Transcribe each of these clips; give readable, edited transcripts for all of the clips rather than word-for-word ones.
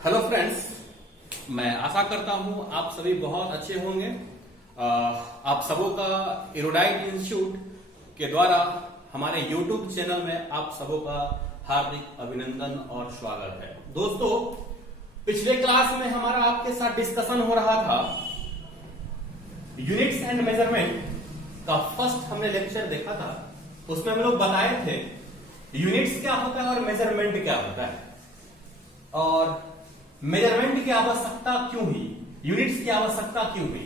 Hello friends, मैं आशा करता हूं आप सभी बहुत अच्छे होंगे। आप सबों का एरोडाइट इंस्टीट्यूट के द्वारा हमारे यूट्यूब चैनल में आप सबों का हार्दिक अभिनंदन और स्वागत है। दोस्तों, पिछले क्लास में हमारा आपके साथ डिस्कशन हो रहा था यूनिट्स एंड मेजरमेंट का। फर्स्ट हमने लेक्चर देखा था, उसमें हम लोग बताए थे यूनिट्स क्या होता है और मेजरमेंट क्या होता है, और मेजरमेंट की आवश्यकता क्यों हुई, यूनिट्स की आवश्यकता क्यों हुई।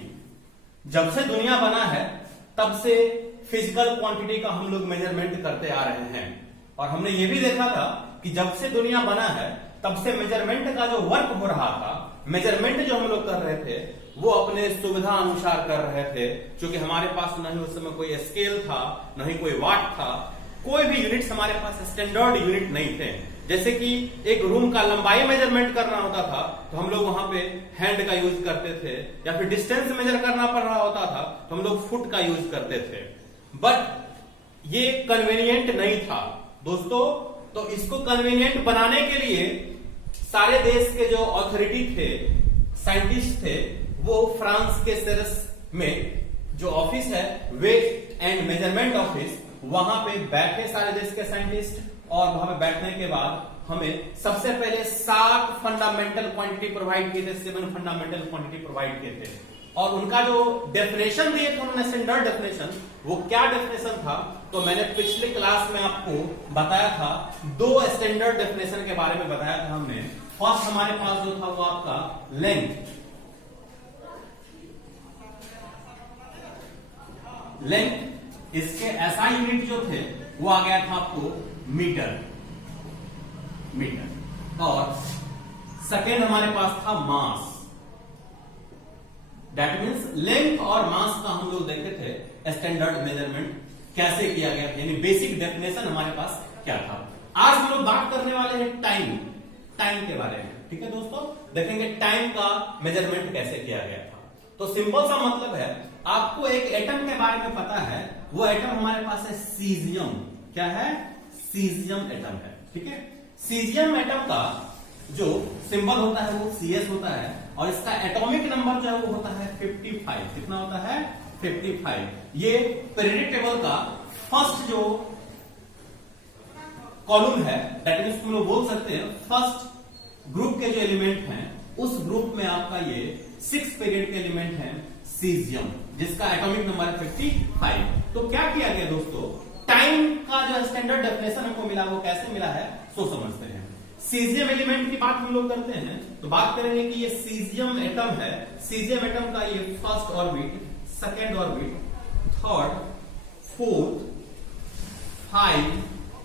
जब से दुनिया बना है तब से फिजिकल क्वांटिटी का हम लोग मेजरमेंट करते आ रहे हैं, और हमने ये भी देखा था कि जब से दुनिया बना है तब से मेजरमेंट का जो वर्क हो रहा था, मेजरमेंट जो हम लोग कर रहे थे वो अपने सुविधा अनुसार कर रहे थे, क्योंकि हमारे पास न ही उस समय कोई स्केल था, न ही कोई वाट था, कोई भी यूनिट्स हमारे पास स्टैंडर्ड यूनिट नहीं थे। जैसे कि एक रूम का लंबाई मेजरमेंट करना होता था तो हम लोग वहां पे हैंड का यूज करते थे, या फिर डिस्टेंस मेजर करना पड़ रहा होता था तो हम लोग फुट का यूज करते थे। बट ये कन्वीनियंट नहीं था दोस्तों। तो इसको कन्वीनियंट बनाने के लिए सारे देश के जो अथॉरिटी थे, साइंटिस्ट थे, वो फ्रांस के सेरस में जो ऑफिस है वेट एंड मेजरमेंट ऑफिस, वहां पे बैठे सारे देश के साइंटिस्ट, और वहां पे बैठने के बाद हमें सबसे पहले 7 फंडामेंटल क्वांटिटी प्रोवाइड किए थे, 7 फंडामेंटल क्वांटिटी प्रोवाइड किए थे, और उनका जो डेफिनेशन दिए थे उन्होंने स्टैंडर्ड डेफिनेशन, वो क्या डेफिनेशन था तो मैंने पिछले क्लास में आपको बताया था। 2 स्टैंडर्ड डेफिनेशन के बारे में बताया था हमने। फर्स्ट हमारे पास जो था वो आपका लेंथ, इसके एसआई यूनिट जो थे वो आ गया था आपको मीटर, और सेकेंड हमारे पास था मास। दैट मीन्स लेंथ और मास का हम लोग देखे थे स्टैंडर्ड मेजरमेंट कैसे किया गया, यानी बेसिक डेफिनेशन हमारे पास क्या था। आज हम लोग बात करने वाले हैं टाइम के बारे में। ठीक है दोस्तों, देखेंगे टाइम का मेजरमेंट कैसे किया गया था। तो सिंपल सा मतलब है, आपको एक एटम के बारे में पता है, वो एटम हमारे पास है सीजियम। क्या है? सीजियम एटम है। ठीक है, सीजियम एटम का जो सिंबल होता है वो CS होता है, और इसका एटॉमिक नंबर जो है वो होता है 55। कितना होता है? 55। ये पीरियडिक टेबल का फर्स्ट जो कॉलम है, दैट मींस हम लोग बोल सकते हैं फर्स्ट ग्रुप के जो एलिमेंट हैं उस ग्रुप में आपका ये 6 पीरियड के एलिमेंट है सीजियम, जिसका एटॉमिक नंबर है 55। तो क्या किया गया दोस्तों, टाइम का जो स्टैंडर्ड डेफिनेशन हमको मिला वो कैसे मिला है सो समझते हैं। सीजियम एलिमेंट की बात हम लोग करते हैं तो बात करेंगे कि ये सीजियम एटम है। सीजियम एटम का ये first orbit, second orbit, third, fourth, 5,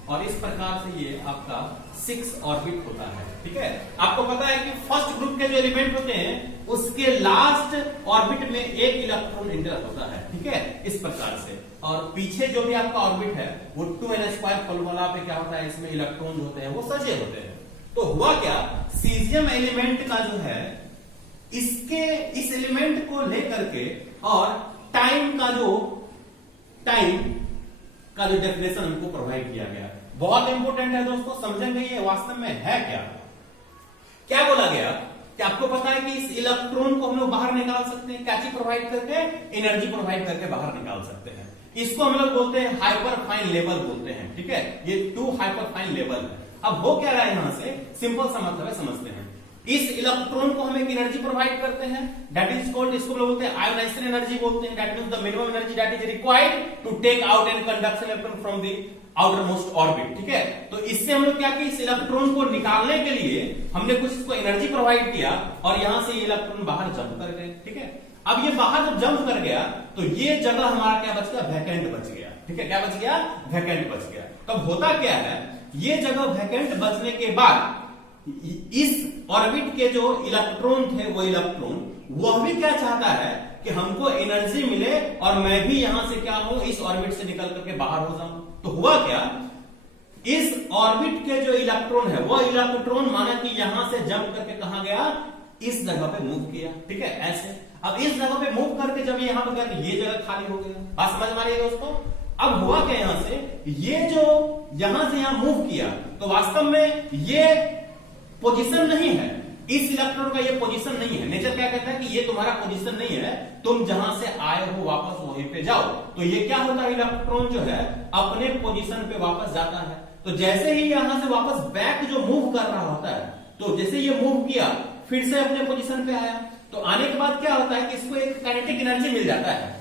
और इस प्रकार से ये आपका 6 ऑर्बिट होता है। ठीक है, आपको पता है कि फर्स्ट ग्रुप के जो एलिमेंट होते हैं उसके लास्ट ऑर्बिट में एक इलेक्ट्रॉन इंटर होता है। ठीक है, इस प्रकार से, और पीछे जो भी आपका ऑर्बिट है वो 2n² फॉर्मूला पे क्या होता है, इसमें इलेक्ट्रॉन होते हैं वो सजे होते हैं। तो हुआ क्या, सीजियम एलिमेंट का जो है इसके इस एलिमेंट को लेकर के और टाइम का जो डेफिनेशन हमको प्रोवाइड किया गया, बहुत इंपॉर्टेंट है दोस्तों। समझेंगे ये वास्तव में है क्या बोला गया कि आपको पता है कि इस इलेक्ट्रॉन को हम लोग बाहर निकाल सकते हैं, क्या चीज प्रोवाइड करके, एनर्जी प्रोवाइड करके बाहर निकाल सकते हैं। इसको हम लोग बोलते हैं हाइपर फाइन लेवल बोलते हैं। ठीक है, ये 2 हाइपर फाइन लेवल है। अब हो क्या रहा है यहां से, सिंपल सा मतलब है, समझते हैं। इस इलेक्ट्रॉन को हम एक एनर्जी प्रोवाइड करते हैं, दैट इज कॉल्ड, इसको लोग बोलते हैं आयोनाइजेशन एनर्जी बोलते हैं। That means the minimum energy that is required to take out and conduct electron from the outermost orbit. ठीक है, तो इससे हम लोग क्या किया, इस इलेक्ट्रॉन को निकालने के लिए हमने कुछ इसको एनर्जी प्रोवाइड किया, और यहां से ये इलेक्ट्रॉन बाहर जंप कर गए। ठीक है, अब ये बाहर जब जंप कर गया तो ये जगह हमारा क्या बच गया, वैकेंट बच गया। ठीक है, क्या बच गया, वैकेंट बच गया। तब होता क्या है, ये जगह वैकेंट बचने के बाद इस ऑर्बिट के जो इलेक्ट्रॉन थे वो इलेक्ट्रॉन वह भी क्या चाहता है कि हमको एनर्जी मिले और मैं भी यहां से क्या हूं, इस ऑर्बिट से निकल करके बाहर हो जाऊं। तो हुआ क्या, इस ऑर्बिट के जो इलेक्ट्रॉन है वो इलेक्ट्रॉन माना कि यहां से जंप करके कहां गया, इस जगह पे मूव किया। ठीक है, ऐसे अब इस जगह पे मूव करके जब यहां पर गया तो ये जगह खाली हो गया। बात समझ में आ रही है दोस्तों। अब हुआ क्या, यहां से ये जो यहां से यहां मूव किया तो वास्तव में ये पोजीशन नहीं है, इस इलेक्ट्रॉन का ये पोजीशन नहीं है। नेचर क्या कहता है कि ये तुम्हारा पोजीशन नहीं है, तुम जहां से आए हो वापस वहीं पे जाओ। तो ये क्या होता है, इलेक्ट्रॉन जो है अपने पोजीशन पे वापस जाता है। तो जैसे ही यहां से वापस बैक जो मूव कर रहा होता है, तो जैसे ये मूव किया फिर से अपने पोजीशन पे आया, तो आने के बाद क्या होता है कि इसको एक काइनेटिक एनर्जी मिल जाता है।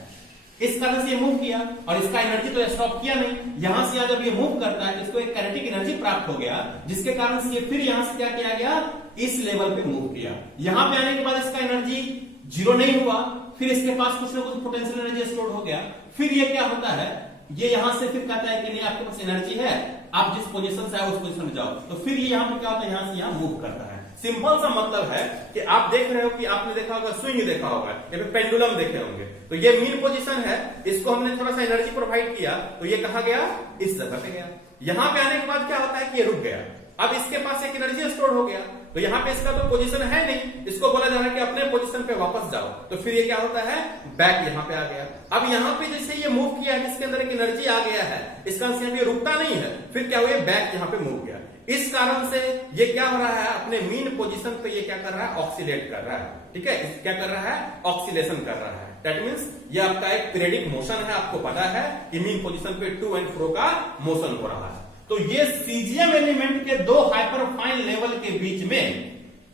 इस कारण से ये मूव किया और इसका एनर्जी तो स्टॉप किया नहीं, यहां से जब ये मूव करता है इसको एक काइनेटिक एनर्जी प्राप्त हो गया, जिसके कारण से ये फिर यहां से क्या किया गया, इस लेवल पे मूव किया। यहां पे आने के बाद इसका एनर्जी जीरो नहीं हुआ, फिर इसके पास कुछ ना कुछ पोटेंशियल एनर्जी स्टोर हो गया। फिर ये क्या होता है, ये यहां से फिर कहता है कि नहीं आपके पास एनर्जी है, आप जिस पोजीशन से आए उस पोजीशन में जाओ। तो फिर ये यहां पे क्या होता है, यहां से यहां मूव करता है। सिंपल सा मतलब है कि आप देख रहे हो कि आपने देखा होगा स्विंग देखा होगा या फिर पेंडुलम देखे होंगे। तो ये मीन पोजीशन है, इसको हमने थोड़ा सा एनर्जी प्रोवाइड किया तो ये कहां गया, इस जगह पे गया। यहां पे आने के बाद क्या होता है कि ये रुक गया, अब इसके पास एक एनर्जी स्टोर हो गया। तो यहां पे इसका तो पोजीशन है नहीं, इसको बोला जा रहा है कि अपने पोजीशन पे वापस जाओ। तो फिर ये क्या होता है, बैक यहां पे आ गया। अब यहां पे जैसे ये मूव किया है, इसके अंदर एक एनर्जी आ गया है, इसका ये रुकता नहीं है, फिर क्या हुआ, बैक यहां पे मूव गया। इस कारण से ये क्या हो रहा है, अपने मीन पोजीशन पे ये क्या कर रहा है, ऑक्सीलेट कर रहा है। ठीक है, क्या कर रहा है, ऑक्सीलेशन कर रहा है। दैट मींस ये आपका एक पीरियडिक मोशन है, आपको पता है कि मीन पोजीशन पे टू एंड फ्रो का मोशन हो रहा है। तो ये सीजियम एलिमेंट के दो हाइपरफाइन लेवल के बीच में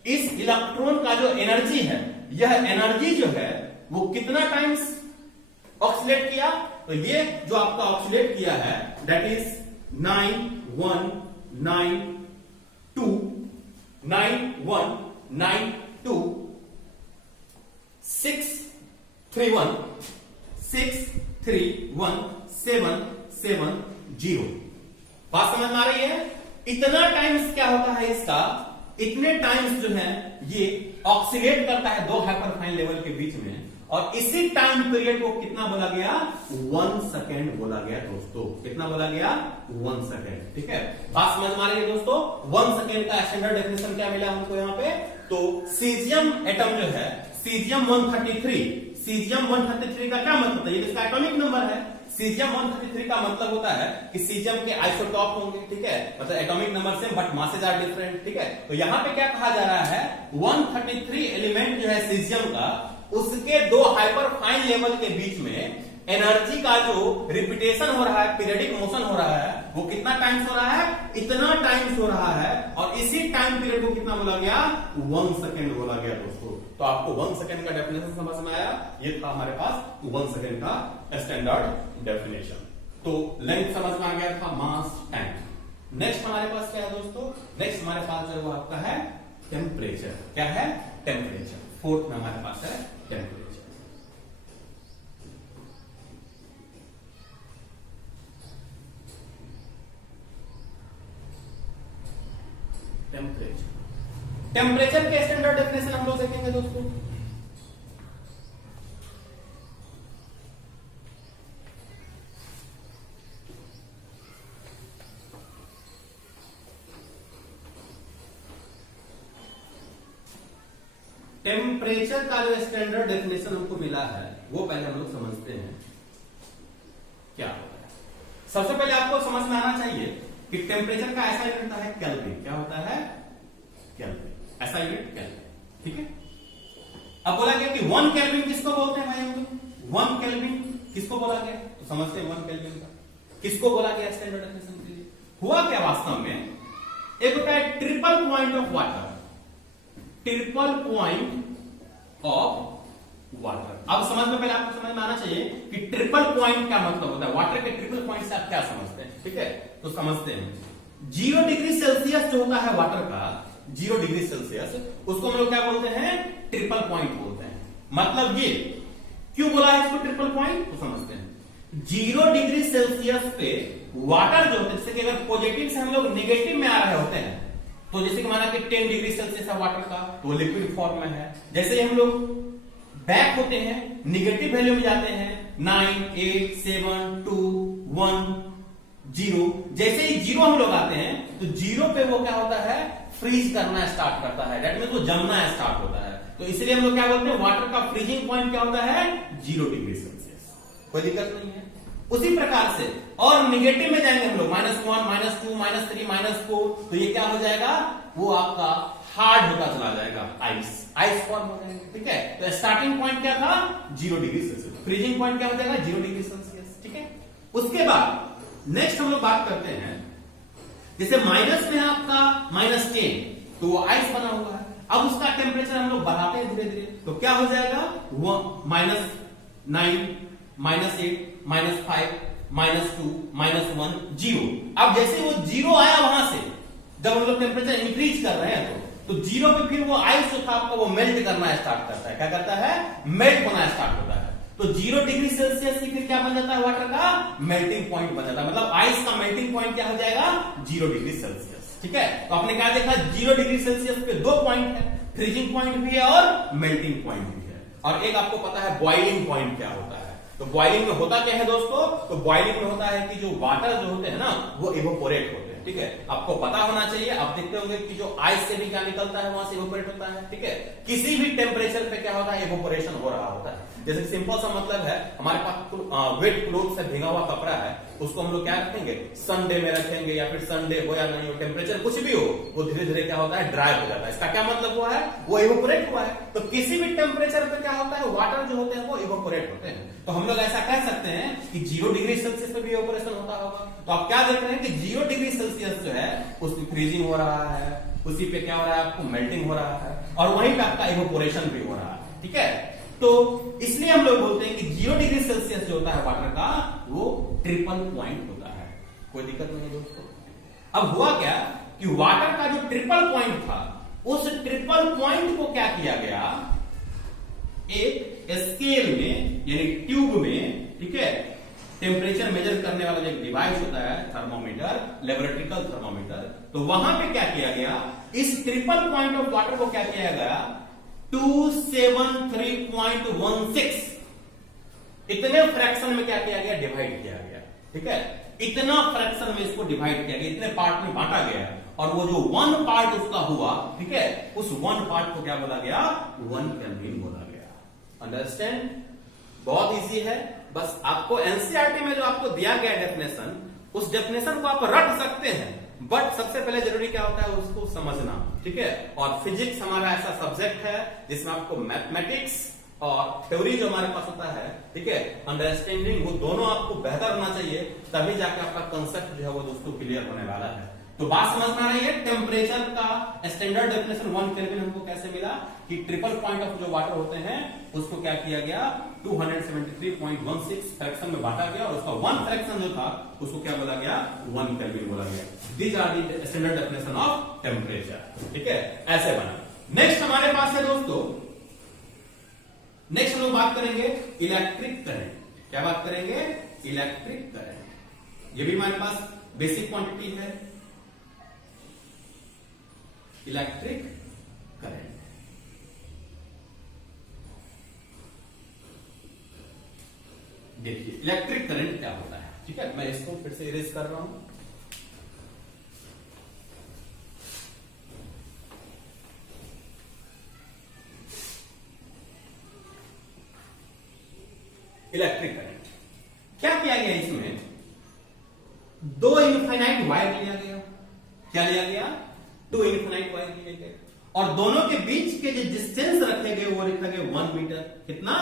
इस इलेक्ट्रॉन का जो एनर्जी है, यह एनर्जी जो है वो कितना टाइम्स ऑक्सीलेट किया, तो ये जो आपका ऑक्सीलेट किया है दैट इज 9192 9192 631 770। बात समझ में आ रही है? इतना टाइम्स क्या होता है इसका, इतने टाइम्स जो है ये ऑक्सीलेट करता है दो हाइपरफाइन लेवल के बीच में, और इसी टाइम पीरियड को कितना बोला गया, 1 सेकेंड बोला गया दोस्तों। कितना बोला गया, 1 सेकेंड। ठीक है, बात समझ में आ रही है दोस्तों? 1 सेकेंड का स्टैंडर्ड डेफिनेशन क्या मिला हमको यहाँ पे, तो सीजियम एटम जो है सीजियम 133, सीजियम 133 का क्या मतलब है, ये इसका एटॉमिक नंबर है। सीजियम 133 का मतलब होता है कि सीजियम के आइसोटॉप होंगे। ठीक है, मतलब atomic number same but masses are different. ठीक है, तो यहां पे क्या कहा जा रहा है, 133 एलिमेंट जो है सीजियम का, उसके दो हाइपरफाइन लेवल के बीच में एनर्जी का जो रिपीटेशन हो रहा है, पीरियडिक मोशन हो रहा है, वो कितना टाइम्स हो रहा है, इतना टाइम्स हो रहा है, और इसी टाइम पीरियड को कितना बोला गया, 1 सेकेंड बोला गया दोस्तों। तो आपको 1 सेकेंड का डेफिनेशन समझ में आया, ये था हमारे पास 1 सेकेंड का स्टैंडर्ड डेफिनेशन। तो लेंथ समझ में आ गया था, मास, टाइम। नेक्स्ट हमारे पास क्या है दोस्तों, नेक्स्ट हमारे पास जो है वो आपका है टेम्परेचर। क्या है, टेम्परेचर। फोर्थ में हमारे पास है टेम्परेचर। टेम्परेचर, टेम्परेचर के स्टैंडर्ड डेफिनेशन हम लोग देखेंगे दोस्तों। टेम्परेचर का जो स्टैंडर्ड डेफिनेशन हमको मिला है वो पहले हम लोग समझते हैं क्या होता है। सबसे पहले आपको समझ में आना चाहिए कि टेम्परेचर का ऐसा यूनिट होता है केल्विन। क्या होता है, केल्विन, ऐसा यूनिट केल्विन। ठीक है, अब बोला गया कि 1 केल्विन किसको बोलते हैं भाई हम लोग, 1 केल्विन किसको बोला गया, तो समझते हैं 1 केल्विन का किसको बोला गया स्टैंडर्ड डेफिनेशन के लिए। हुआ क्या वास्तव में, एक होता है triple point of water, triple point of water. अब समझ में, पहले आपको समझ में आना चाहिए कि ट्रिपल पॉइंट क्या मतलब होता है, वाटर के ट्रिपल पॉइंट से आप क्या समझते हैं। ठीक है, तो समझते हैं 0 डिग्री सेल्सियस जो होता है वाटर का, 0 डिग्री सेल्सियस, उसको हम लोग क्या बोलते हैं, ट्रिपल पॉइंट बोलते हैं। मतलब ये क्यों बोला है इसको ट्रिपल पॉइंट, तो समझते हैं 0 डिग्री सेल्सियस पे वाटर जो होता है, जैसे कि अगर पॉजिटिव से हम लोग नेगेटिव में आ रहे होते हैं, तो जैसे कि माना कि 10 डिग्री सेल्सियस है वाटर का, तो वो लिक्विड फॉर्म में है। जैसे हम लोग बैक होते हैं, निगेटिव वैल्यू में जाते हैं, 9 8 7 2 1 0, जैसे ही 0 हम लोग आते हैं तो 0 पे वो क्या होता है, फ्रीज करना स्टार्ट करता है, दैट मींस वो जमना स्टार्ट होता है। तो इसलिए हम लोग क्या बोलते हैं, वाटर का फ्रीजिंग पॉइंट क्या होता है, 0 डिग्री सेल्सियस। कोई दिक्कत नहीं है। उसी प्रकार से और निगेटिव में जाएंगे हम लोग -1, -2, -3, -4, तो ये क्या हो जाएगा, वो आपका हार्ड होता चला जाएगा, आइस फॉर्म हो जाएगा। ठीक है, तो स्टार्टिंग पॉइंट क्या था 0 डिग्री सेल्सियस, फ्रीजिंग पॉइंट क्या हो जाएगा 0 डिग्री सेल्सियस। ठीक है, उसके बाद नेक्स्ट हम लोग बात करते हैं, जैसे माइनस में है आपका -10, तो वो आइस बना हुआ है। अब उसका टेम्परेचर हम लोग बढ़ाते हैं धीरे धीरे, तो क्या हो जाएगा -9, -8, -5, -2, -1, 0। अब जैसे वो 0 आया वहां से, जब हम लोग टेम्परेचर इंक्रीज कर रहे हैं तो 0 पे फिर वो आइस जो था आपका वो मेल्ट करना स्टार्ट करता है। क्या करता है, मेल्ट होना स्टार्ट होता है। तो 0 डिग्री सेल्सियस से फिर क्या बन जाता है, वाटर का मेल्टिंग पॉइंट बन जाता है, मतलब आइस का मेल्टिंग पॉइंट क्या हो जाएगा 0 डिग्री सेल्सियस। ठीक है, तो आपने क्या देखा 0 डिग्री सेल्सियस पे 2 पॉइंट है, फ्रीजिंग पॉइंट भी है और मेल्टिंग पॉइंट भी है। और एक आपको पता है बॉइलिंग पॉइंट क्या होता है। तो बॉइलिंग में होता क्या है दोस्तों, तो बॉइलिंग में होता है कि जो वाटर जो होते हैं ना वो इवोपोरेट होते हैं। ठीक है, आपको पता होना चाहिए, आप देखते होंगे कि जो आइस से भी क्या निकलता है वहां से इवोपोरेट होता है। ठीक है, किसी भी टेम्परेचर पे क्या होता है, इवोपोरेशन हो रहा होता है। जैसे सिंपल सा मतलब है, हमारे पास वेट क्लोथ से भीगा हुआ कपड़ा है, उसको हम लोग क्या रखेंगे, संडे में रखेंगे, या फिर संडे हो या नहीं हो, टेम्परेचर कुछ भी हो, वो धीरे धीरे क्या होता है ड्राई हो जाता है। इसका क्या मतलब हुआ है, वो इवोपोरेट हुआ है। तो किसी भी टेम्परेचर पे क्या होता है, वाटर जो होते हैं वो इवोपोरेट होते हैं। तो हम लोग ऐसा कह सकते हैं कि 0 डिग्री सेल्सियस पे भी इवोपोरेशन होता होगा। तो आप क्या देख रहे हैं कि 0 डिग्री सेल्सियस जो है उसकी फ्रीजिंग हो रहा है, उसी पे क्या हो रहा है, आपको मेल्टिंग हो रहा है, और वहीं पे आपका इवोपोरेशन भी हो रहा है। ठीक है, तो इसलिए हम लोग बोलते हैं कि 0 डिग्री सेल्सियस जो होता है वाटर का वो ट्रिपल पॉइंट होता है। कोई दिक्कत नहीं है दोस्तों। अब हुआ क्या कि वाटर का जो ट्रिपल पॉइंट था, उस ट्रिपल पॉइंट को क्या किया गया, एक स्केल में यानी ट्यूब में, ठीक है, टेम्परेचर मेजर करने वाला जो एक डिवाइस होता है थर्मोमीटर, लेबोरेटरिकल थर्मोमीटर, तो वहां पे क्या किया गया, इस ट्रिपल पॉइंट ऑफ वाटर को क्या किया गया 273.16 इतने फ्रैक्शन में क्या किया गया, डिवाइड किया गया। ठीक है, इतना फ्रैक्शन में इसको डिवाइड किया गया, इतने पार्ट में बांटा गया, और वो जो 1 पार्ट उसका हुआ, ठीक है, उस 1 पार्ट को क्या बोला गया, 1 केल्विन बोला गया। अंडरस्टैंड, बहुत इजी है। बस आपको एनसीईआरटी में जो आपको दिया गया डेफिनेशन, उस डेफिनेशन को आप रट सकते हैं, बट सबसे पहले जरूरी क्या होता है उसको समझना। ठीक है, और फिजिक्स हमारा ऐसा सब्जेक्ट है जिसमें आपको मैथमेटिक्स और थ्योरी जो हमारे पास होता है, ठीक है, अंडरस्टैंडिंग, वो दोनों आपको बेहतर होना चाहिए, तभी जाके आपका कंसेप्ट जो है वो दोस्तों क्लियर होने वाला है। तो बात समझ में आ रही है, टेम्परेचर का स्टैंडर्ड डेफिनेशन 1 केल्विन हमको कैसे मिला, कि ट्रिपल पॉइंट ऑफ जो वाटर होते हैं उसको क्या किया गया 273.16 फ्रैक्शन में बांटा गया, और उसका 1 फ्रैक्शन जो था उसको क्या बोला गया 1 केल्विन बोला गया। These are the standard definition of temperature. ठीक है, ऐसे बना। नेक्स्ट हमारे पास है दोस्तों, नेक्स्ट हम लोग बात करेंगे इलेक्ट्रिक करंट। क्या बात करेंगे, इलेक्ट्रिक करंट। ये भी हमारे पास बेसिक क्वांटिटी है, इलेक्ट्रिक करंट। देखिए इलेक्ट्रिक करंट क्या होता है। ठीक है, मैं इसको फिर से इरेज कर रहा हूं। इलेक्ट्रिक करंट क्या किया गया, इसमें 2 इनफाइनाइट वायर लिया गया। क्या लिया गया, 2 इनफाइनाइट वायर लिए गए, और दोनों के बीच के जो डिस्टेंस रखे गए वो रखा गया 1 मीटर। कितना,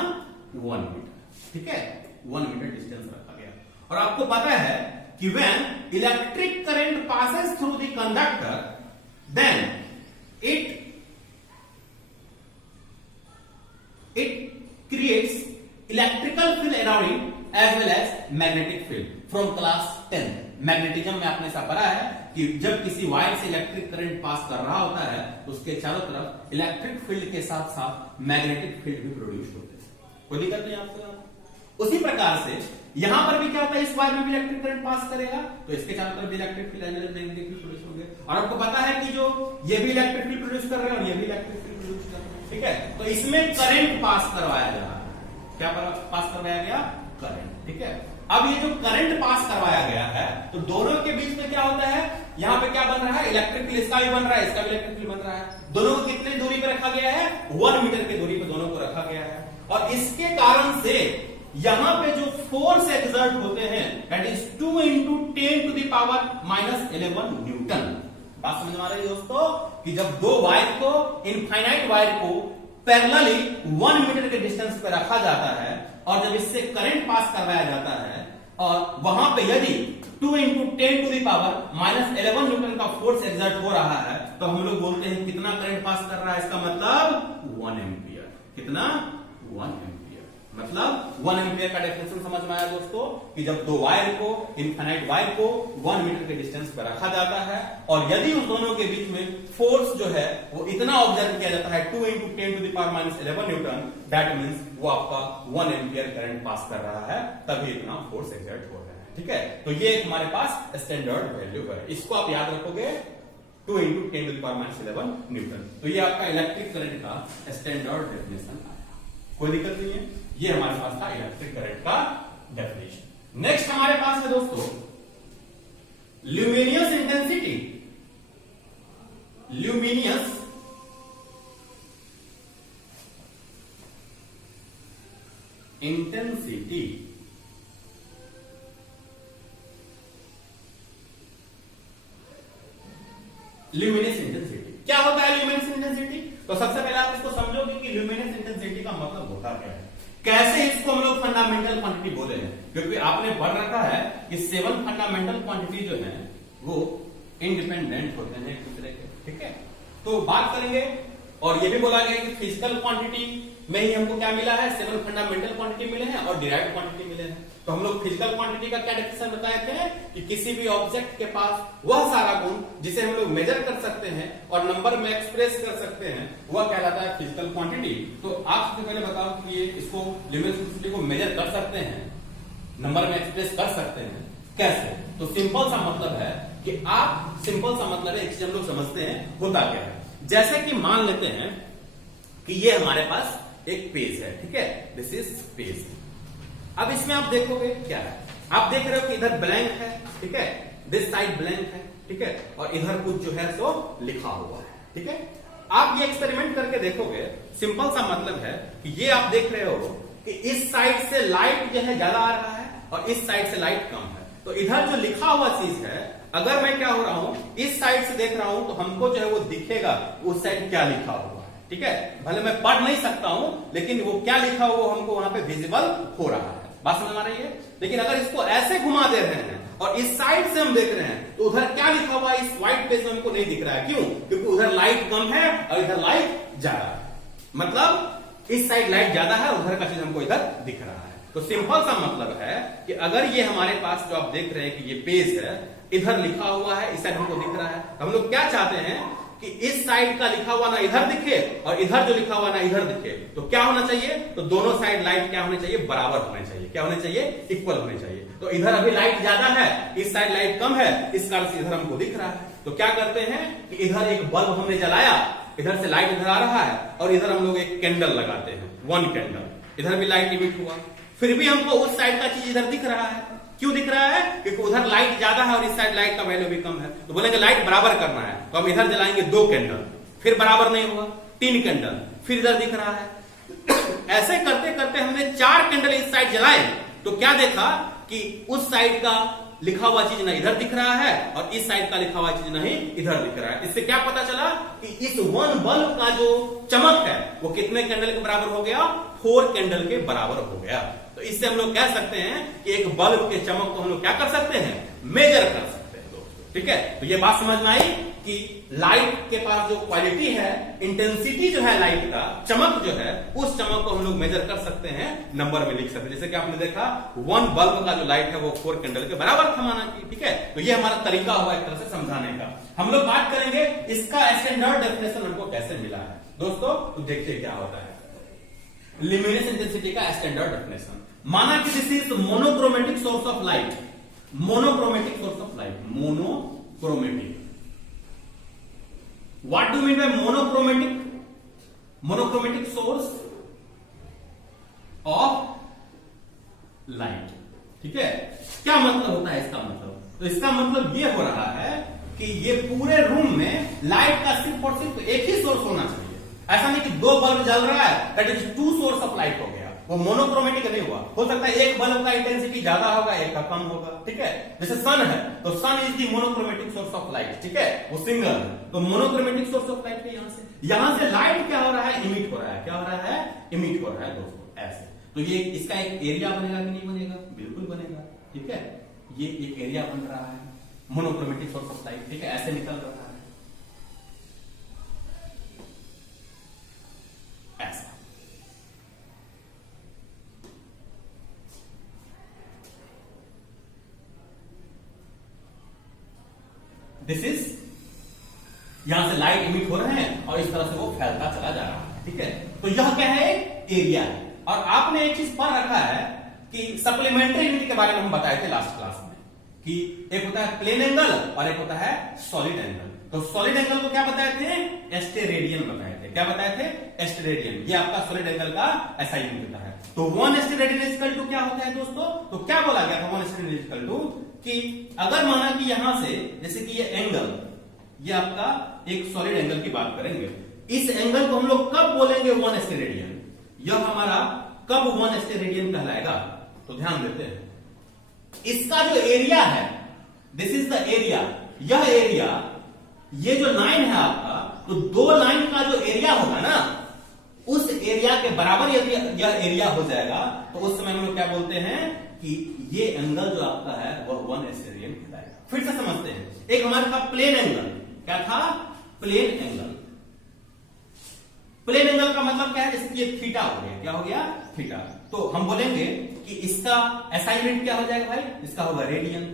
1 मीटर। ठीक है, 1 मीटर डिस्टेंस रखा गया। और आपको पता है कि when electric current passes through the conductor, then it creates electrical field around it as well as magnetic field. From class 10 magnetism में आपने ऐसा पढ़ा है कि जब किसी वायर से इलेक्ट्रिक करंट पास कर रहा होता है तो उसके चारों तरफ इलेक्ट्रिक फील्ड के साथ साथ मैग्नेटिक फील्ड भी प्रोड्यूस होते हैं। कोई दिक्कत नहीं आपको। उसी प्रकार से यहां पर भी क्या होता है, इस वायर में भी इलेक्ट्रिक करंट पास करेगा तो इसके चारों तरफ भी electric field magnetic field produce होंगे। और आपको पता है कि जो ये भी इलेक्ट्रिक फील्ड प्रोड्यूस कर रहे हैं और ये भी इलेक्ट्रिक फील्ड प्रोड्यूस कर रहे हैं। ठीक है, तो इसमें करंट पास करवाया जा रहा है। क्या पास करवाया गया, करंट। ठीक है, अब ये जो करंट पास करवाया गया है तो दोनों के बीच में क्या होता है, यहां पे क्या बन रहा है, इलेक्ट्रिक फील्ड। इसका भी बन रहा है, इसका भी इलेक्ट्रिक फील्ड बन रहा है। दोनों को कितनी दूरी पे रखा गया है, 1 मीटर की दूरी पे दोनों को रखा गया है। और इसके कारण से यहां पे जो फोर्स एक्सर्ट होते हैं that is 2 into 10 to the power -11 Newton. बात समझ में आ रही है दोस्तों कि जब दो वायर को, इनफाइनाइट वायर को पैरेलली 1 मीटर के डिस्टेंस पे रखा जाता है और जब इससे करंट पास करवाया जाता है और वहां पे यदि 2 into 10 to the power -11 Newton का फोर्स एक्सर्ट हो रहा है तो हम लोग बोलते हैं कितना करंट पास कर रहा है, इसका मतलब 1 एम्पियर। कितना? 1 एम्पियर। मतलब 1 एम्पियर का डेफिनेशन समझ में आया दोस्तों कि जब दो वायर को, इनफाइनाइट वायर को 1 मीटर के डिस्टेंस पर रखा जाता है और यदि उस दोनों के बीच में फोर्स जो है वो इतना ऑब्जर्व किया जाता है 2 into 10 to the power -11 Newton, that means वो आपका 1 एम्पियर करंट पास कर रहा है, तभी इतना फोर्स एक्सर्ट हो रहा है। ठीक है, तो ये हमारे पास स्टैंडर्ड वैल्यू है, इसको आप याद रखोगे 2 into 10 to the power -11 newton. तो ये आपका इलेक्ट्रिक करंट का स्टैंडर्ड डेफिनेशन आया, कोई दिक्कत नहीं है। ये हमारे पास था इलेक्ट्रिक करंट का डेफिनेशन। नेक्स्ट हमारे पास है दोस्तों luminous intensity. Luminous intensity luminous intensity क्या होता है? ल्यूमिनेस इंटेंसिटी तो सबसे पहले आप इसको समझोगे कि ल्यूमिनेस इंटेंसिटी का मतलब होता क्या है, कैसे इसको हम लोग फंडामेंटल क्वांटिटी बोले हैं, क्योंकि आपने पढ़ रखा है कि 7 फंडामेंटल क्वांटिटी जो है वो इंडिपेंडेंट होते हैं एक दूसरे के। ठीक है, तो बात करेंगे और ये भी बोला गया कि फिजिकल क्वांटिटी में ही हमको क्या मिला है, 7 फंडामेंटल क्वांटिटी मिले हैं और डिराइव्ड क्वांटिटी मिले हैं। तो हम लोग फिजिकल क्वांटिटी का क्या डेफिनेशन बताए थे कि किसी भी ऑब्जेक्ट के पास वह सारा गुण जिसे हम लोग मेजर कर सकते हैं और नंबर में एक्सप्रेस कर सकते हैं वह कहलाता है फिजिकल क्वांटिटी। तो आप सबसे पहले बताओ कि ये इसको ल्यूमिनेस इंटेंसिटी को मेजर कर सकते हैं, नंबर में एक्सप्रेस कर सकते हैं, कैसे? तो सिंपल सा मतलब है कि आप, सिंपल सा मतलब है, एक चीज हम लोग समझते हैं होता क्या है। जैसे कि मान लेते हैं कि ये हमारे पास एक पेज है, ठीक है, दिस इज पेज। अब इसमें आप देखोगे क्या है, आप देख रहे हो कि इधर ब्लैंक है, ठीक है, दिस साइड ब्लैंक है, ठीक है, और इधर कुछ जो है सो लिखा हुआ है। ठीक है, आप ये एक्सपेरिमेंट करके देखोगे, सिंपल सा मतलब है कि ये आप देख रहे हो कि इस साइड से लाइट जो है ज्यादा आ रहा है और इस साइड से लाइट कम है। तो इधर जो लिखा हुआ चीज है, अगर मैं क्या हो रहा हूं, इस साइड से देख रहा हूं तो हमको जो है वो दिखेगा उस साइड क्या लिखा हुआ है। ठीक है, भले मैं पढ़ नहीं सकता हूं लेकिन वो क्या लिखा हुआ हमको वहां पे विजिबल हो रहा है। बात समझ आ रही है? लेकिन अगर इसको ऐसे घुमा दे रहे हैं और इस साइड से हम देख रहे हैं तो उधर क्या लिखा हुआ है इस व्हाइट पेज में हमको नहीं दिख रहा है। क्यों? क्योंकि उधर लाइट कम है और इधर लाइट ज्यादा है, मतलब इस साइड लाइट ज्यादा है, उधर का चीज हमको इधर दिख रहा है। तो सिंपल सा मतलब है कि अगर ये हमारे पास जो आप देख रहे हैं कि ये पेज है, इधर लिखा हुआ है, इस साइड हमको दिख रहा है, हम लोग क्या चाहते हैं कि इस साइड का लिखा हुआ ना इधर दिखे और इधर जो लिखा हुआ ना इधर दिखे। तो क्या होना चाहिए? तो दोनों साइड लाइट क्या होने चाहिए? बराबर होने चाहिए। क्या होने चाहिए? इक्वल होने चाहिए। तो इधर अभी लाइट ज्यादा है, इस साइड लाइट कम है, इस कारण से इधर हमको दिख रहा है। तो क्या करते हैं कि इधर एक बल्ब हमने जलाया, इधर से लाइट इधर आ रहा है और इधर हम लोग एक कैंडल लगाते हैं, 1 कैंडल, इधर भी लाइट इमिट हुआ, फिर भी हमको उस साइड का चीज इधर दिख रहा है। क्यों दिख रहा है? क्योंकि उधर लाइट ज्यादा है और इस साइड लाइट का वैल्यू भी कम है। तो बोलेंगे लाइट बराबर करना है, तो हम इधर जलाएंगे 2 कैंडल, फिर बराबर नहीं हुआ, 3 कैंडल, फिर इधर दिख रहा है। ऐसे करते करते हमने 4 कैंडल इस साइड जलाए तो क्या देखा कि उस साइड का लिखा हुआ चीज ना इधर दिख रहा है और इस साइड का लिखा हुआ चीज नहीं इधर दिख रहा है। इससे क्या पता चला कि इस 1 बल्ब का जो चमक है वो कितने कैंडल के बराबर हो गया? 4 कैंडल के बराबर हो गया। तो इससे हम लोग कह सकते हैं कि एक बल्ब के चमक को हम लोग क्या कर सकते हैं? मेजर कर सकते हैं दोस्तों। ठीक है, तो ये बात समझ में आई कि लाइट के पास जो क्वालिटी है, इंटेंसिटी जो है लाइट का, चमक जो है, उस चमक को हम लोग मेजर कर सकते हैं, नंबर में लिख सकते हैं। जैसे कि आपने देखा 1 बल्ब का जो लाइट है वो 4 कैंडल के बराबर थमाना की। ठीक है, तो ये हमारा तरीका हुआ एक तरह से समझाने का। हम लोग बात करेंगे इसका स्टैंडर्ड डेफिनेशन हमको कैसे मिला है दोस्तों। तो देखिए क्या होता है ल्यूमिनेस इंटेंसिटी का स्टैंडर्ड डेफिनेशन। माना कि this is monochromatic source of light, monochromatic source of light, monochromatic. What do you mean by monochromatic? Monochromatic source of light. ठीक है, क्या मतलब होता है इसका मतलब? तो इसका मतलब ये हो रहा है कि ये पूरे रूम में लाइट का सिर्फ और सिर्फ एक ही सोर्स होना चाहिए। ऐसा नहीं कि 2 बल्ब जल रहा है, that is 2 source of light हो गया, वो मोनोक्रोमेटिक नहीं हुआ। हो सकता है एक बल्ब का इंटेंसिटी ज्यादा होगा, एक का कम होगा, ठीक है। जैसे सन है तो sun is the monochromatic source of light, ठीक है, वो सिंगल है, तो मोनोक्रोमेटिक सोर्स ऑफ लाइट के यहां से लाइट क्या हो रहा है, इमिट हो रहा है, क्या हो रहा है, इमिट हो रहा है दोस्तों, ऐसे। तो ये इसका एक एरिया बनेगा कि नहीं बनेगा, बिल्कुल बनेगा, ठीक है। ये एक एरिया बन रहा है मोनोक्रोमेटिक सोर्स ऑफ लाइट, ठीक है, ऐसे निकल रहा है ऐसा। दिस इज, यहां से लाइट इमिट हो रहे हैं और इस तरह से वो फैलता चला जा रहा है, ठीक है। तो यह क्या है, एक एरिया है। और आपने एक चीज पढ़ रखा है कि सप्लीमेंट्री यूनिट के बारे में हम बताए थे लास्ट क्लास में, कि एक होता है प्लेन एंगल और एक होता है सॉलिड एंगल। तो सॉलिड एंगल को क्या बताए थे, एस्टेरेडियन बताए थे। क्या बताए थे, एस्टेरेडियन। ये आपका सॉलिड एंगल का ऐसा यूनिट होता है। तो 1 एस्टेरेडियन इज इक्वल टू क्या होता है दोस्तों, तो क्या बोला गया था 1 एस्टेरेडियन इज इक्वल टू, कि अगर माना कि यहां से जैसे कि ये एंगल, ये आपका एक सॉलिड एंगल की बात करेंगे, इस एंगल को हम लोग कब बोलेंगे 1 एस्टेरेडियन, यह हमारा कब 1 एस्टेरेडियन कहलाएगा। तो ध्यान देते हैं, इसका जो एरिया है, दिस इज द एरिया, यह एरिया, ये जो लाइन है आपका, तो दो लाइन का जो एरिया होगा ना, उस एरिया के बराबर यदि यह एरिया हो जाएगा तो उस समय हम लोग क्या बोलते हैं कि ये एंगल जो आपका है वह 1 एस्टेरेडियन कहलाएगा। फिर से समझते हैं, एक हमारे था प्लेन एंगल, क्या था, प्लेन एंगल। प्लेन एंगल का मतलब क्या है, जैसे ये थीटा हो गया, क्या हो गया, थीटा। तो हम बोलेंगे कि इसका ऐसा यूनिट क्या हो जाएगा भाई, इसका होगा रेडियन,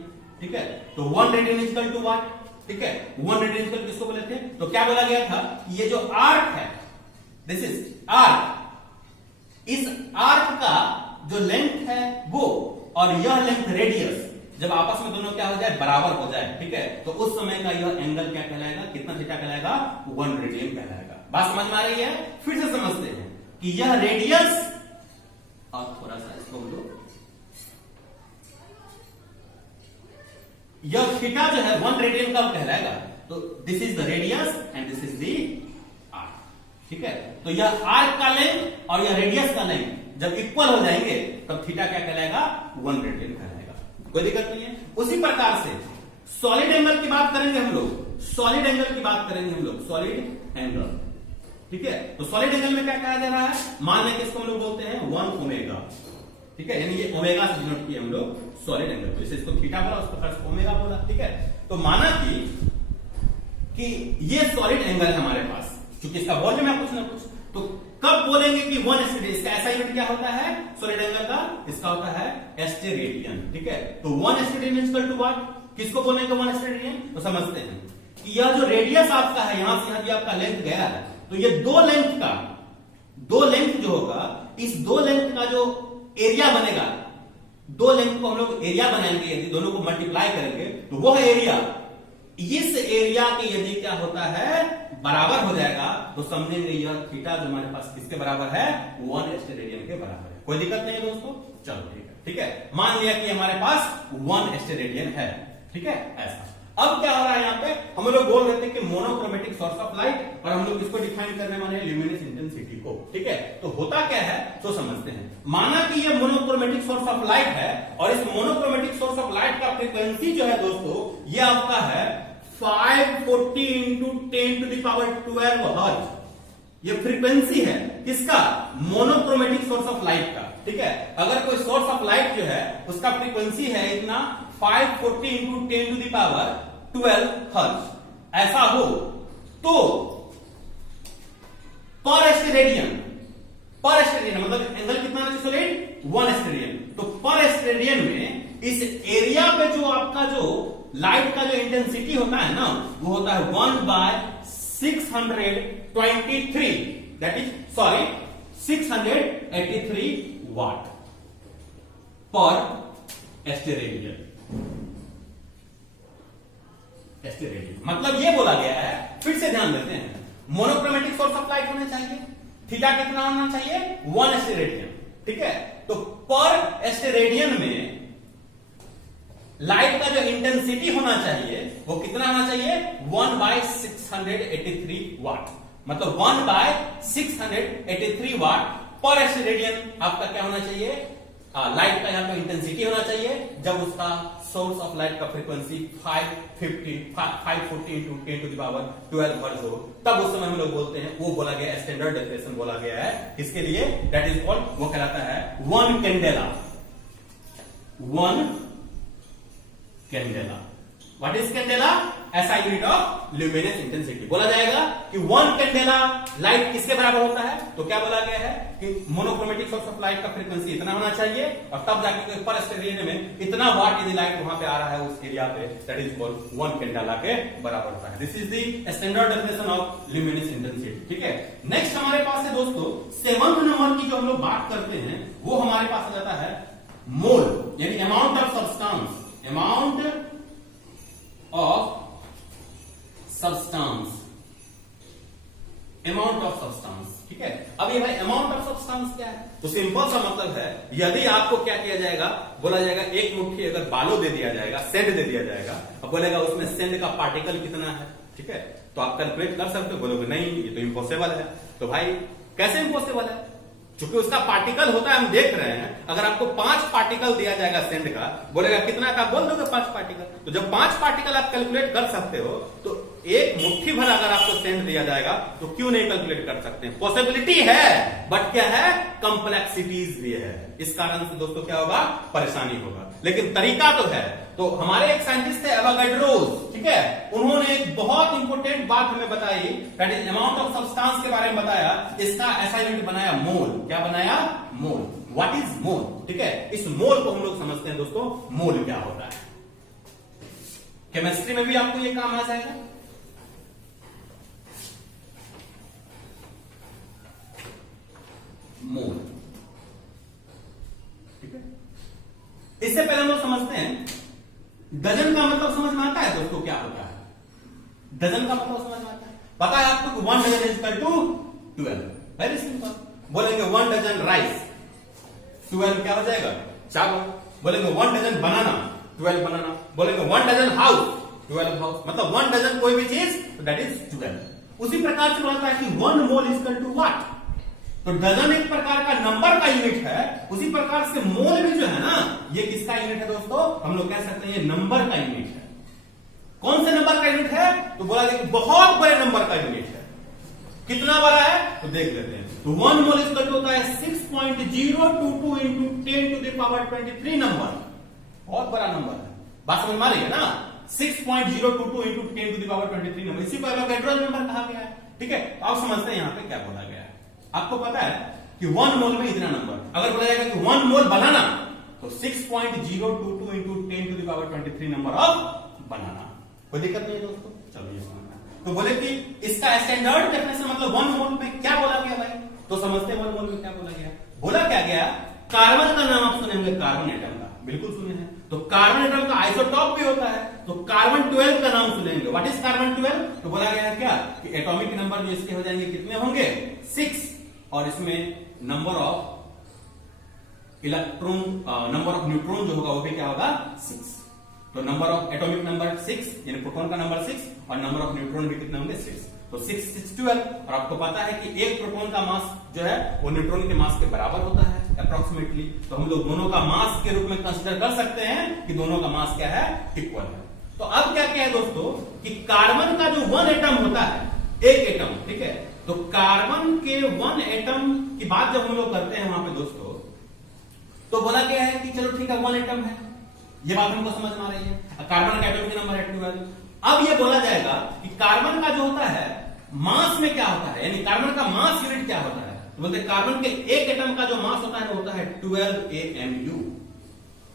ठीक है। तो 1 radian is equal to what, ठीक है, 1 रेडियन इज इक्वल किसको बोले थे, तो क्या बोला गया था, ये जो आर्क है, दिस इज आर्क, इस आर्क का जो लेंथ है वो, और यह लेंथ रेडियस, जब आपस में दोनों क्या हो जाए, बराबर हो जाए, ठीक है, तो उस समय का यह एंगल क्या कहलाएगा, कितना थीटा कहलाएगा, 1 रेडियन कहलाएगा। बात समझ में आ रही है। फिर से समझते हैं कि यह रेडियस, और थोड़ा सा इसको लो, यह थीटा जो है 1 रेडियन कब कहलाएगा, तो this is the radius and this is the arc, ठीक है। तो यह आर्क का लेंथ और यह रेडियस का लेंथ जब इक्वल हो जाएंगे तब थीटा क्या कहलाएगा, 1 रेडियन कहलाएगा। कोई दिक्कत नहीं है। उसी प्रकार से सॉलिड एंगल की बात करेंगे हम लोग, सॉलिड एंगल की बात करेंगे हम लोग, सॉलिड एंगल, ठीक है। तो सॉलिड एंगल में क्या कहा जा रहा है, मान लें कि इसको हम लोग बोलते हैं 1 ओमेगा, ठीक है, यानी ये ओमेगा से डिनोट किया हम लोग सॉलिड एंगल, तो इसे इसको थीटा बोला, उसको फिर ओमेगा बोला, ठीक है। तो माना कि ये सॉलिड एंगल है हमारे पास, क्योंकि इसका वॉल्यूम है कुछ ना कुछ, तो कब बोलेंगे कि 1 एस्टेरेडियन, इसका ऐसा यूनिट क्या होता है सॉलिड एंगल का, इसका होता है एस्टेरेडियन, ठीक है। तो 1 एस्टेरेडियन इज इक्वल टू व्हाट, किसको बोलेंगे 1 एस्टेरेडियन, तो समझते हैं कि यह जो रेडियस आपका है, यहां से यहां भी आपका लेंथ गया है, तो ये दो लेंथ जो होगा, इस दो लेंथ का जो एरिया बनेगा, दो लेंथ को हम लोग एरिया बनाएंगे, यदि दोनों को मल्टीप्लाई करेंगे तो वह एरिया, इस एरिया के यदि क्या होता है बराबर हो जाएगा, तो समझेंगे यह थीटा जो हमारे पास किसके बराबर है, 1 एस्टेरेडियन के बराबर है। कोई दिक्कत नहीं है दोस्तों, चलो ठीक है, ठीक है। मान लिया कि हमारे पास 1 एस्टेरेडियन है, ठीक है, ऐसा। अब क्या हो रहा है, यहाँ पे हम लोग बोल रहे थे कि मोनोक्रोमेटिक सोर्स ऑफ लाइट, और हम लोग इसको डिफाइन करने वाले हैं ल्यूमिनस इंटेंसिटी को, ठीक है। तो होता क्या है तो समझते हैं। माना कि ये मोनोक्रोमेटिक सोर्स ऑफ लाइट है, और इस मोनोक्रोमेटिक सोर्स ऑफ लाइट का फ्रीक्वेंसी जो है दोस्तों, ये आपका है 540 into 10 to the power 12 hertz. ये फ्रीक्वेंसी है किसका, मोनोक्रोमेटिक सोर्स ऑफ लाइट का, ठीक है। अगर कोई सोर्स ऑफ लाइट जो है उसका फ्रीक्वेंसी है इतना 540 into 10 to the power 12 hertz, ऐसा हो तो पर एस्टेरेडियन मतलब एंगल कितना है सॉलिड, 1 एस्टेरेडियन। तो पर एस्टेरेडियन में इस एरिया पे जो आपका जो लाइट का जो इंटेंसिटी होता है ना, वो होता है 1/623, दैट इज 683 वाट पर एस्टेरेडियन। मतलब ये बोला गया है, फिर से ध्यान देते हैं, मोनोक्रोमेटिक सोर्स ऑफ लाइट होना चाहिए, थीटा कितना होना चाहिए, 1 एस्टेरेडियन, ठीक है। तो पर एस्टेरेडियन में लाइट का जो इंटेंसिटी होना चाहिए वो कितना होना चाहिए, 1/683 वाट। मतलब 1/683 वाट पर रेडियन आपका क्या होना चाहिए, लाइट का यहाँ पे इंटेंसिटी होना चाहिए जब उसका सोर्स ऑफ लाइट का frequency 540 into 10 to the power 12 hertz हो, तब उस समय हम लोग बोलते हैं, वो बोला गया स्टैंडर्ड डेफिनेशन बोला गया है इसके लिए, दैट इज कॉल्ड, वो कहलाता है 1 candela. 1 candela, what is candela? ऐसा यूनिट ऑफ ल्यूमिनस इंटेंसिटी। बोला जाएगा कि 1 कैंडेला लाइट किसके बराबर होता है, तो क्या बोला गया है कि मोनोक्रोमेटिक सोर्स ऑफ लाइट का फ्रीक्वेंसी इतना होना चाहिए और तब जाके पर स्टेरियन में इतना वाट यदि लाइट वहां पे आ रहा है उस एरिया पे, दैट इज कॉल्ड 1 कैंडेला के बराबर होता है। This is the standard definition of luminous intensity. ठीक है, नेक्स्ट हमारे पास है दोस्तों 7th नंबर की जो हम लोग बात करते हैं वो हमारे पास आ जाता है मोल, यानी amount of substance, amount of substance, amount of substance. ठीक है, अब ये भाई अमाउंट ऑफ सब्सटेंस क्या है, तो सिंपल सा मतलब है, यदि आपको क्या किया जाएगा, बोला जाएगा एक मुट्ठी अगर बालू दे दिया जाएगा, सेंड दे दिया जाएगा, अब बोलेगा उसमें सेंड का पार्टिकल कितना है। ठीक है, तो आप कैलकुलेट कर सकते हो, बोलोगे नहीं ये तो इम्पॉसिबल है। तो भाई कैसे इम्पॉसिबल है, चूंकि उसका पार्टिकल होता है, हम देख रहे हैं, अगर आपको 5 पार्टिकल दिया जाएगा सेंड का, बोलेगा कितना का, बोल दोगे 5 पार्टिकल, तो जब 5 पार्टिकल आप कैलकुलेट कर सकते हो, तो एक मुट्ठी भर अगर आपको सेंड दिया जाएगा तो क्यों नहीं कैलकुलेट कर सकते हैं, पॉसिबिलिटी है, बट क्या है, कंप्लेक्सिटीज भी है, इस कारण से दोस्तों क्या होगा, परेशानी होगा, लेकिन तरीका तो है। तो हमारे एक साइंटिस्ट थे एवोगाड्रोस, ठीक है, उन्होंने एक बहुत इंपॉर्टेंट बात हमें बताई, that is amount of substance के बारे में बताया, इसका ऐसा यूनिट बनाया मोल। क्या बनाया, मोल। व्हाट इज मोल, ठीक है, इस मोल को हम लोग समझते हैं दोस्तों, मोल क्या होता है। केमिस्ट्री में भी आपको ये काम आ जाएगा। मोल, ठीक है, इससे पहले हम लोग समझते हैं डजन का मतलब समझ में आता है दोस्तों, क्या होता है डजन का मतलब समझ में आता है, पता है आपको 1 dozen is equal to 12, very simple. बोलेंगे 1 डजन राइस, 12 क्या हो जाएगा, चावल। बोलेंगे 1 डजन बनाना, 12 बनाना। बोलेंगे 1 डजन हाउस, 12 हाउस, मतलब 1 डजन कोई भी चीज, तो दैट इज 12। उसी प्रकार से बोलता है कि 1 mole is equal to what, तो डजन एक प्रकार का नंबर का यूनिट है, उसी प्रकार से मोल भी जो है ना, ये किसका यूनिट है दोस्तों, हम लोग कह सकते हैं ये नंबर का यूनिट है। कौन से नंबर का यूनिट है, तो बोला गया कि बहुत बड़े नंबर का यूनिट है। कितना बड़ा है, तो देख लेते हैं। तो 1 मोल इक्वल टू होता है 6.022 into 10 to the power 23 number, बहुत बड़ा नंबर है, बात समझ में आ रही है ना, 6.022 into 10 to the power 23 number, इसी को एवोगाड्रो नंबर कहा गया है। ठीक है, तो आप समझते हैं यहां पे क्या बोला गया है। आपको पता है कि 1 मोल में इतना नंबर, अगर बोला जाएगा कि 1 मोल बनाना, तो 6.022 into 10 to the power 23 number of बनाना, कोई दिक्कत नहीं है दोस्तों। चलो ये समझना, तो बोले कि इसका स्टैंडर्ड डेफिनेशन मतलब 1 मोल में क्या बोला गया भाई, तो समझते हैं 1 मोल में क्या बोला गया। बोला क्या गया, कार्बन का नाम आप सुने होंगे, कार्बन एटम का, बिल्कुल सुने हैं। तो कार्बन एटम का आइसोटॉप भी होता है, तो कार्बन 12 का नाम सुनेंगे। व्हाट इज कार्बन 12, तो बोला गया है क्या कि एटॉमिक नंबर जो इसके हो जाएंगे कितने होंगे, 6, और इसमें number of electron, number of neutron जो होगा वो भी क्या होगा, 6। तो नंबर ऑफ एटॉमिक नंबर 6, यानी प्रोटॉन का नंबर 6, और नंबर ऑफ न्यूट्रॉन भी कितने होंगे, 6। तो 6 6 12, और आपको पता है कि एक प्रोटॉन का मास जो है वो न्यूट्रॉन के मास के बराबर होता है अप्रोक्सीमेटली। तो हम लोग दोनों का मास के रूप में कंसीडर कर सकते हैं कि दोनों का मास क्या है, इक्वल है। तो अब क्या क्या है दोस्तों कि कार्बन का जो 1 एटम होता है, एक एटम, ठीक है, तो कार्बन के 1 एटम की बात जब हम लोग करते हैं वहां पे दोस्तों, तो बोला गया है कि चलो ठीक है 1 एटम है, ये बात हमको समझ में आ रही है। कार्बन का एटॉमिक नंबर है 12। अब ये बोला जाएगा कि कार्बन का जो होता है मास में क्या होता है, यानी कार्बन का मास यूनिट क्या होता है, तो बोलते कार्बन के एक एटम का जो मास होता है वो होता है 12 AMU।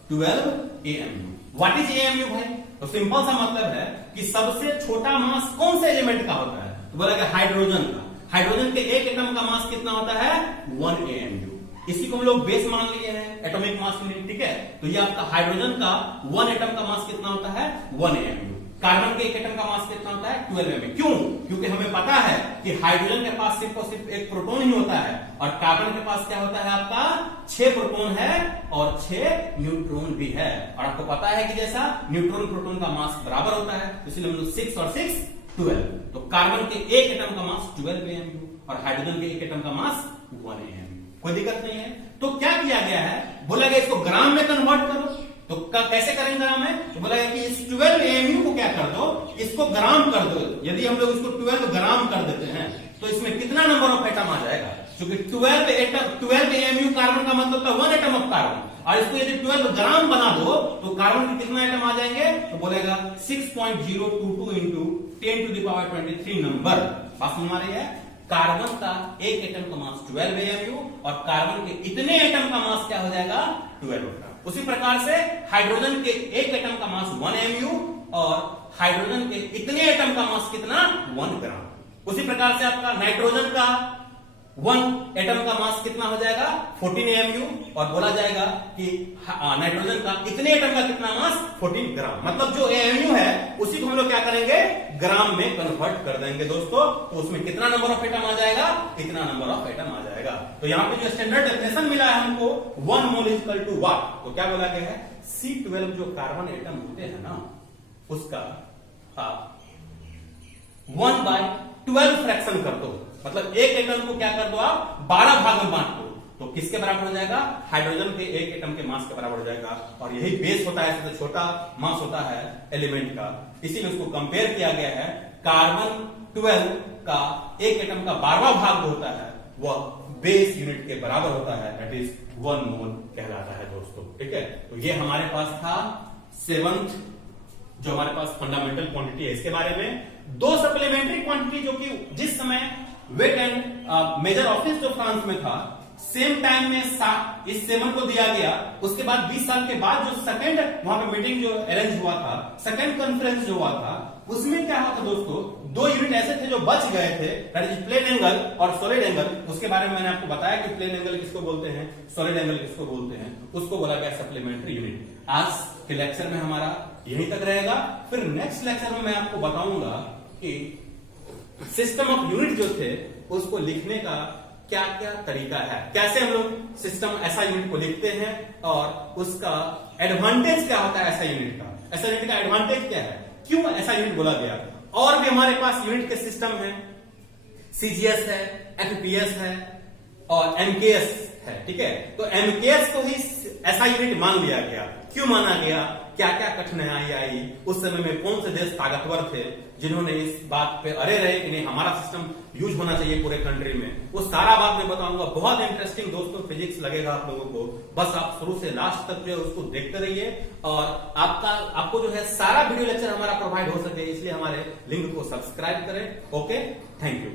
12 AMU, what is AMU भाई, तो सिंपल सा मतलब है कि सबसे छोटा मास कौन से एलिमेंट का होता है, तो बोला गया हाइड्रोजन का। हाइड्रोजन के एक एटम का मास कितना होता है, 1 AMU। इसी को हम लोग बेस मान लिए हैं, एटॉमिक मास यूनिट, ठीक है। तो ये आपका हाइड्रोजन का 1 एटम का मास कितना होता है, 1 AMU। कार्बन के एक एटम का मास कितना होता है, 12 AMU। क्यों, क्योंकि हमें पता है कि हाइड्रोजन के पास सिर्फ और सिर्फ एक प्रोटॉन ही होता है, और कार्बन के पास क्या होता है आपका 6 प्रोटॉन है और 6 न्यूट्रॉन भी है। और आपको पता है कि जैसा न्यूट्रॉन प्रोटॉन का मास बराबर होता है, इसलिए हम लोग 6 और 6 12। तो कार्बन के एक एटम का मास 12 AMU और हाइड्रोजन के एक एटम का मास 1 AMU। कोई दिक्कत नहीं है। तो क्या किया गया है, बोला गया इसको ग्राम में कन्वर्ट करो। तो कैसे करेंगे ग्राम में, तो बोला गया कि इस 12 AMU को क्या कर दो, इसको ग्राम कर दो। यदि हम लोग इसको 12 ग्राम कर देते हैं तो इसमें कितना नंबर ऑफ एटम आ जाएगा, क्योंकि 12 AMU कार्बन का मतलब था 1 एटम ऑफ कार्बन, और इसको यदि 12 ग्राम बना दो तो कार्बन के कितना एटम आ जाएंगे, तो बोलेगा 6.022 into 10 to the power 23 number. बात समझ आ रही है, कार्बन का एक एटम का मास 12 AMU और कार्बन के इतने एटम का मास क्या हो जाएगा 12 एटम। उसी प्रकार से हाइड्रोजन के एक एटम का मास 1 AMU और हाइड्रोजन के इतने एटम का मास कितना 1 ग्राम। उसी प्रकार से आपका नाइट्रोजन का 1 एटम का मास कितना हो जाएगा 14 AMU और बोला जाएगा कि नाइट्रोजन का इतने एटम का कितना मास 14 ग्राम। मतलब जो AMU है उसी को हम लोग क्या करेंगे ग्राम में कन्वर्ट कर देंगे दोस्तों। तो उसमें कितना नंबर ऑफ एटम आ जाएगा, इतना नंबर ऑफ एटम आ जाएगा। तो यहाँ पे जो स्टैंडर्ड डेफिनेशन मिला है हमको 1 mole is equal to what, तो क्या बोला गया है C12 जो कार्बन एटम होते हैं ना उसका 1/12 फ्रैक्शन कर दो। मतलब एक एटम को क्या कर दो आप 12 भाग में बांट दो, तो किसके बराबर हो जाएगा, हाइड्रोजन के एक एटम के मास के बराबर हो जाएगा। और यही बेस होता है, सबसे छोटा मास होता है एलिमेंट का, इसीलिए उसको कंपेयर किया गया है। कार्बन 12 का एक एटम का 12वां भाग होता है वह बेस यूनिट के बराबर होता है, दैट इज 1 मोल कहलाता है दोस्तों। ठीक है, तो ये हमारे पास था 7th जो हमारे पास फंडामेंटल क्वांटिटी है इसके बारे में। 2 सप्लीमेंट्री क्वांटिटी जो कि जिस समय वेट एंड मेजर ऑफिस जो फ्रांस में था सेम टाइम में इस 7 को दिया गया। उसके बाद 20 साल के बाद जो सेकंड वहां पे मीटिंग जो अरेंज हुआ था, सेकंड कॉन्फ्रेंस जो हुआ था, उसमें क्या हुआ था दोस्तों, 2 यूनिट ऐसे थे जो बच गए थे, दैट इज प्लेन एंगल और सॉलिड एंगल। उसके बारे में मैंने आपको बताया कि प्लेन एंगल किसको बोलते हैं, सॉलिड एंगल किसको बोलते हैं, उसको बोला गया सप्लीमेंट्री यूनिट। आज के लेक्चर में हमारा यहीं तक रहेगा, फिर नेक्स्ट लेक्चर में मैं आपको बताऊंगा कि सिस्टम ऑफ यूनिट जो थे उसको लिखने का क्या क्या तरीका है, कैसे हम लोग सिस्टम ऐसा यूनिट को लिखते हैं और उसका एडवांटेज क्या होता है ऐसा यूनिट का, ऐसा यूनिट का एडवांटेज क्या है, क्यों ऐसा यूनिट बोला गया। और भी हमारे पास यूनिट के सिस्टम है, CGS है, FPS है और MKS है। ठीक है, तो MKS को ही ऐसा यूनिट मान लिया गया। क्यों माना गया, क्या क्या कठिनाई आई, उस समय में कौन से देश ताकतवर थे जिन्होंने इस बात पे अरे रहे कि नहीं हमारा सिस्टम यूज होना चाहिए पूरे कंट्री में, वो सारा बात मैं बताऊंगा। बहुत इंटरेस्टिंग दोस्तों फिजिक्स लगेगा आप लोगों को, बस आप शुरू से लास्ट तक जो है उसको देखते रहिए और आपको जो है सारा वीडियो लेक्चर हमारा प्रोवाइड हो सके, इसलिए हमारे लिंक को सब्सक्राइब करें। Okay, thank you.